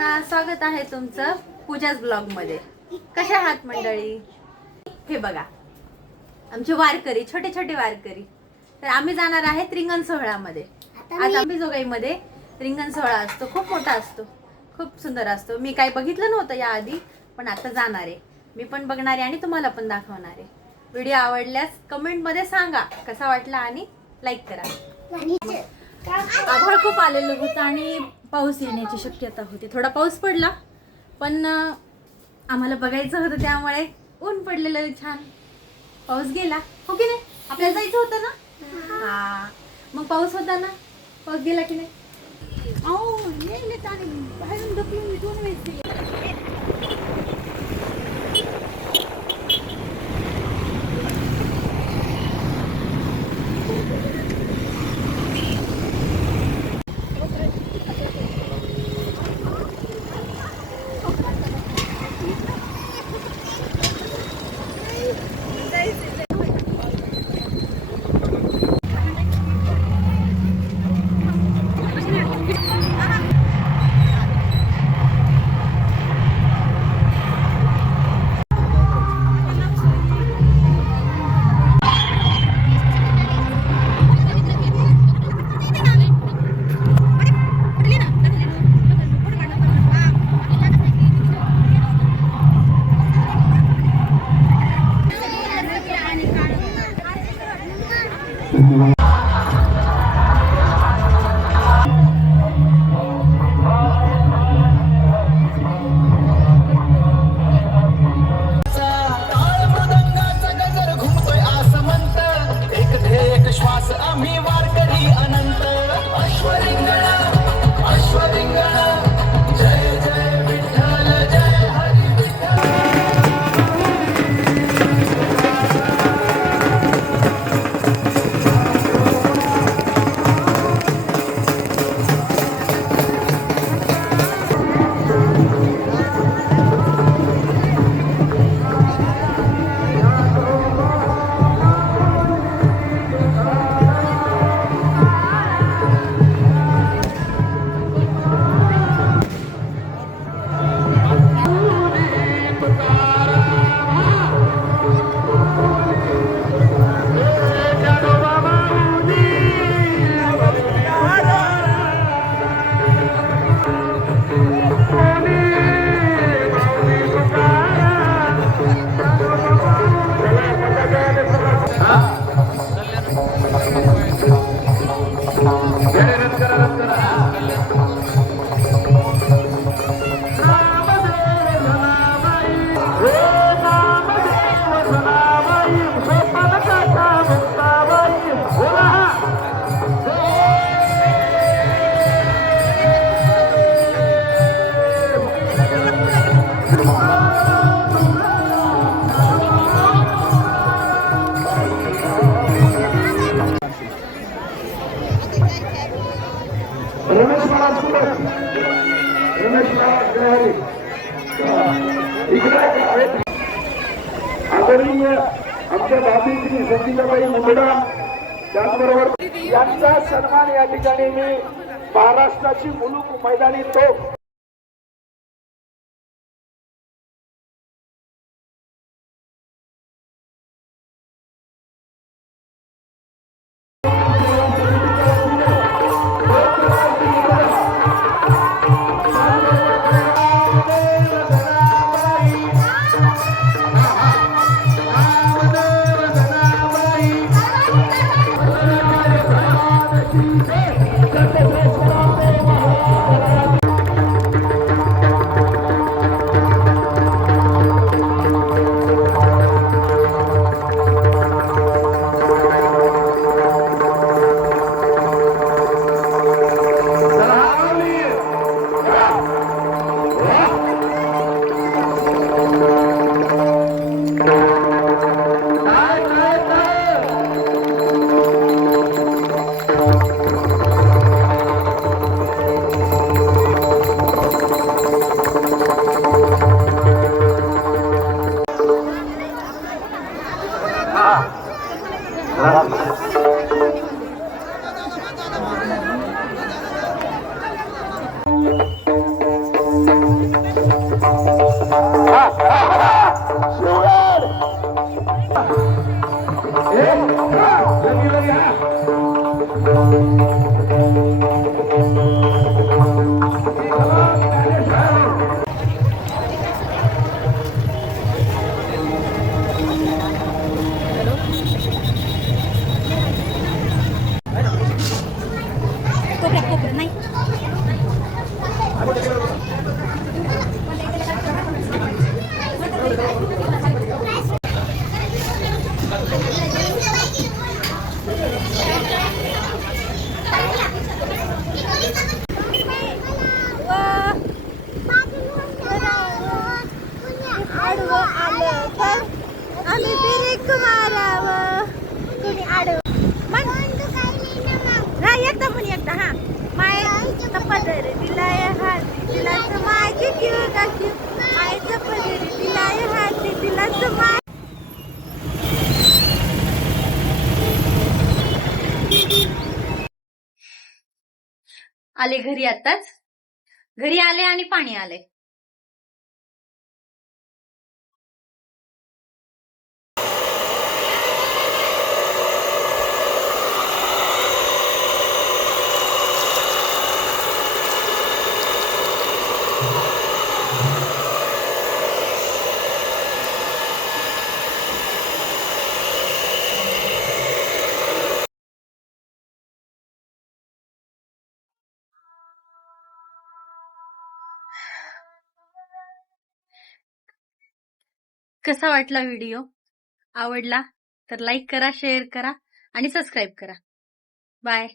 सगळ्यांना स्वागत आहे तुमचं पूजाच ब्लॉग मध्ये। कशा आहात मंडळी? हे बघा आमचे वारकरी, छोटे छोटे वारकरी। तर आम्ही जाणार आहे रिंगण सोहळ्यामध्ये। आज अंबेजोगाईमध्ये रिंगण सोहळा असतो, खूप मोठा असतो, खूप सुंदर असतो। मी काही बघितलं नव्हतं या आधी, पण आता जाणार आहे, मी पण बघणार आहे आणि तुम्हाला पण दाखवणार आहे। व्हिडिओ आवडल्यास कमेंट मध्ये सांगा कसा वाटला आणि लाईक करा। आभाळ खूप आलेलं होतं आणि पाऊस येण्याची शक्यता होती। थोडा पाऊस पडला, पण आम्हाला बघायचं होतं त्यामुळे ऊन पडलेलं छान। पाऊस गेला, हो की नाही? आपल्याला जायचं होतं ना? हा, मग पाऊस होता ना, पाऊस गेला की नाही? बाहेरून ढकलून मी 2 वेळेस आदरणीय आमच्या भाभी श्री संगीताबाई मुंबडा, त्याचबरोबर यांचा सन्मान या ठिकाणी मी महाराष्ट्राची मुलूक मैदानी तोफ आडवं आलं तर आम्ही ब्रेक मारावं. कुणी आडवं हा एकदा पण एकदा हा माय पदर दिलाय हात दिलाच माझी क्यू दाखी मायचं पदर दिलाय हात दिलाच माय. आले घरी आताच. घरी आले आणि पाणी आले. कसा वाटला व्हिडिओ? आवडला तर लाईक करा, शेअर करा आणि सबस्क्राईब करा. बाय.